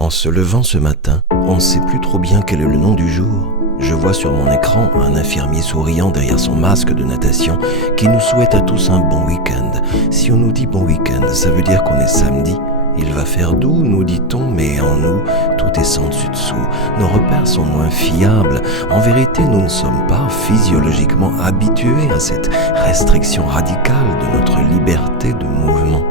En se levant ce matin, on ne sait plus trop bien quel est le nom du jour. Je vois sur mon écran un infirmier souriant derrière son masque de natation qui nous souhaite à tous un bon week-end. Si on nous dit bon week-end, ça veut dire qu'on est samedi. Il va faire doux, nous dit-on, mais en nous, tout est sans dessus-dessous. Nos repères sont moins fiables. En vérité, nous ne sommes pas physiologiquement habitués à cette restriction radicale de notre liberté de mouvement.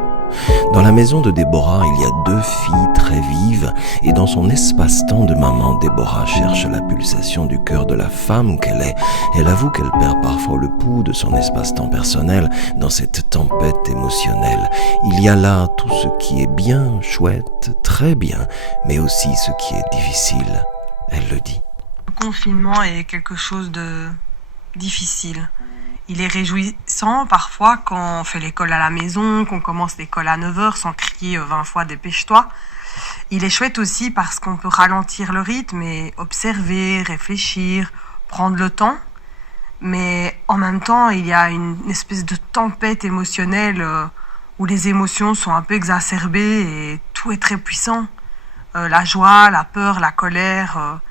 Dans la maison de Déborah, il y a 2 filles très vives et dans son espace-temps de maman, Déborah cherche la pulsation du cœur de la femme qu'elle est. Elle avoue qu'elle perd parfois le pouls de son espace-temps personnel dans cette tempête émotionnelle. Il y a là tout ce qui est bien, chouette, très bien, mais aussi ce qui est difficile. Elle le dit. Le confinement est quelque chose de difficile. Il est réjouissant parfois quand on fait l'école à la maison, qu'on commence l'école à 9h sans crier 20 fois dépêche-toi. Il est chouette aussi parce qu'on peut ralentir le rythme et observer, réfléchir, prendre le temps. Mais en même temps, il y a une espèce de tempête émotionnelle où les émotions sont un peu exacerbées et tout est très puissant. La joie, la peur, la colère.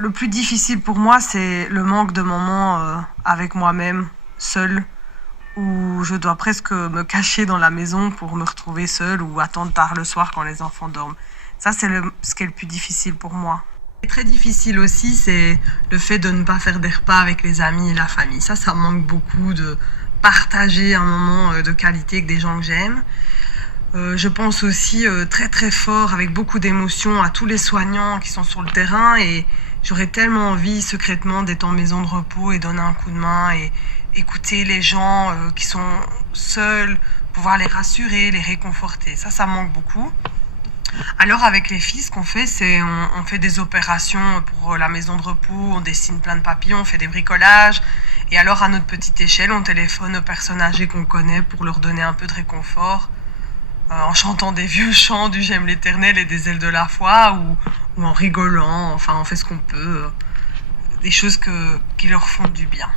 Le plus difficile pour moi, c'est le manque de moments avec moi-même, seule, où je dois presque me cacher dans la maison pour me retrouver seule ou attendre tard le soir quand les enfants dorment. Ça, c'est ce qui est le plus difficile pour moi. Ce qui est très difficile aussi, c'est le fait de ne pas faire des repas avec les amis et la famille. Ça me manque beaucoup, de partager un moment de qualité avec des gens que j'aime. Je pense aussi très très fort, avec beaucoup d'émotion, à tous les soignants qui sont sur le terrain et j'aurais tellement envie secrètement d'être en maison de repos et donner un coup de main et écouter les gens qui sont seuls, pouvoir les rassurer, les réconforter. Ça me manque beaucoup. Alors avec les filles, ce qu'on fait, c'est on fait des opérations pour la maison de repos, on dessine plein de papillons, on fait des bricolages. Et alors à notre petite échelle, on téléphone aux personnes âgées qu'on connaît pour leur donner un peu de réconfort. En chantant des vieux chants du J'aime l'Éternel et des ailes de la foi, ou en rigolant, enfin on fait ce qu'on peut, des choses qui leur font du bien.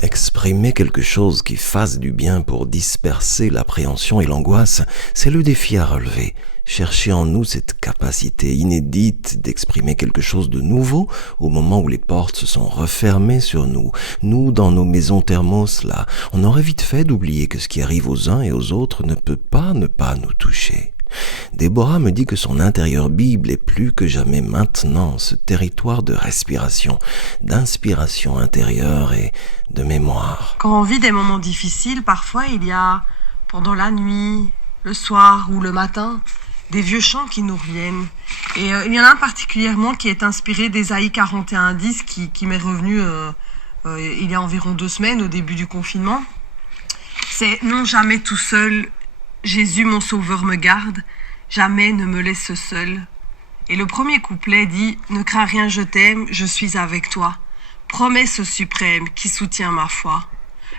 Exprimer quelque chose qui fasse du bien pour disperser l'appréhension et l'angoisse, c'est le défi à relever. Chercher en nous cette capacité inédite d'exprimer quelque chose de nouveau au moment où les portes se sont refermées sur nous. Nous, dans nos maisons thermos, là, on aurait vite fait d'oublier que ce qui arrive aux uns et aux autres ne peut pas ne pas nous toucher. Déborah me dit que son intérieur Bible est plus que jamais maintenant ce territoire de respiration, d'inspiration intérieure et de mémoire. Quand on vit des moments difficiles, parfois il y a, pendant la nuit, le soir ou le matin, des vieux chants qui nous reviennent. Et il y en a un particulièrement qui est inspiré d'Ésaïe 41:10 qui m'est revenu il y a environ 2 semaines au début du confinement. C'est « Non, jamais tout seul, Jésus mon sauveur me garde, jamais ne me laisse seul. » Et le premier couplet dit « Ne crains rien, je t'aime, je suis avec toi. Promesse suprême qui soutient ma foi.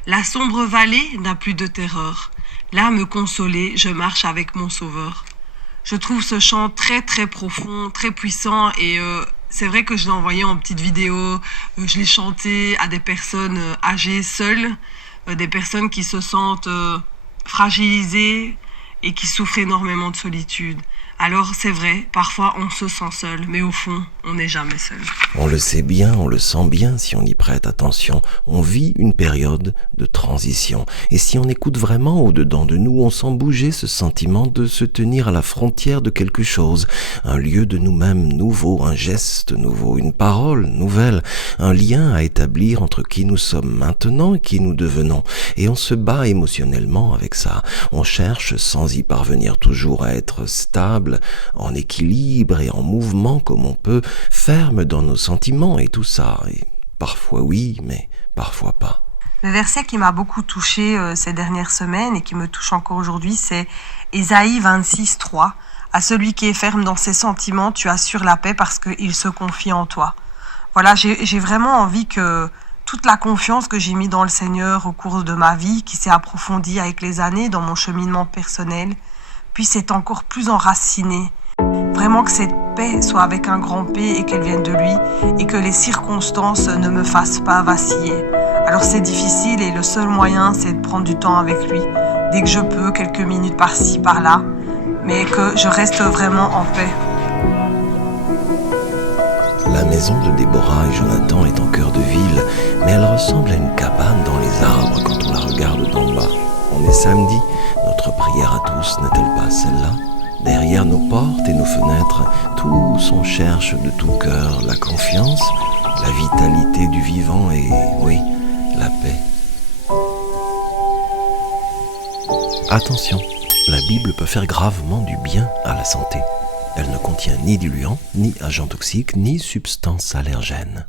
La sombre vallée n'a plus de terreur. Là me consoler, je marche avec mon sauveur. » Je trouve ce chant très très profond, très puissant et c'est vrai que je l'ai envoyé en petite vidéo, je l'ai chanté à des personnes âgées seules, des personnes qui se sentent fragilisées et qui souffrent énormément de solitude. Alors c'est vrai, parfois on se sent seul, mais au fond, on n'est jamais seul. On le sait bien, on le sent bien si on y prête attention. On vit une période de transition. Et si on écoute vraiment au-dedans de nous, on sent bouger ce sentiment de se tenir à la frontière de quelque chose. Un lieu de nous-mêmes nouveau, un geste nouveau, une parole nouvelle, un lien à établir entre qui nous sommes maintenant et qui nous devenons. Et on se bat émotionnellement avec ça. On cherche, sans y parvenir toujours, à être stable, en équilibre et en mouvement comme on peut, ferme dans nos sentiments et tout ça. Et parfois oui, mais parfois pas. Le verset qui m'a beaucoup touchée ces dernières semaines et qui me touche encore aujourd'hui, c'est Ésaïe 26:3. À celui qui est ferme dans ses sentiments, tu assures la paix parce qu'il se confie en toi. Voilà, j'ai vraiment envie que toute la confiance que j'ai mis dans le Seigneur au cours de ma vie, qui s'est approfondie avec les années dans mon cheminement personnel, puisse être encore plus enracinée. Vraiment que cette paix soit avec un grand P et qu'elle vienne de lui et que les circonstances ne me fassent pas vaciller. Alors c'est difficile et le seul moyen c'est de prendre du temps avec lui. Dès que je peux, quelques minutes par-ci, par-là, mais que je reste vraiment en paix. maison de Déborah et Jonathan est en cœur de ville, mais elle ressemble à une cabane dans les arbres quand on la regarde d'en bas. On est samedi, notre prière à tous n'est-elle pas celle-là ? Derrière nos portes et nos fenêtres, tous on cherche de tout cœur la confiance, la vitalité du vivant et, oui, la paix. Attention, la Bible peut faire gravement du bien à la santé. Elle ne contient ni diluants, ni agents toxiques, ni substances allergènes.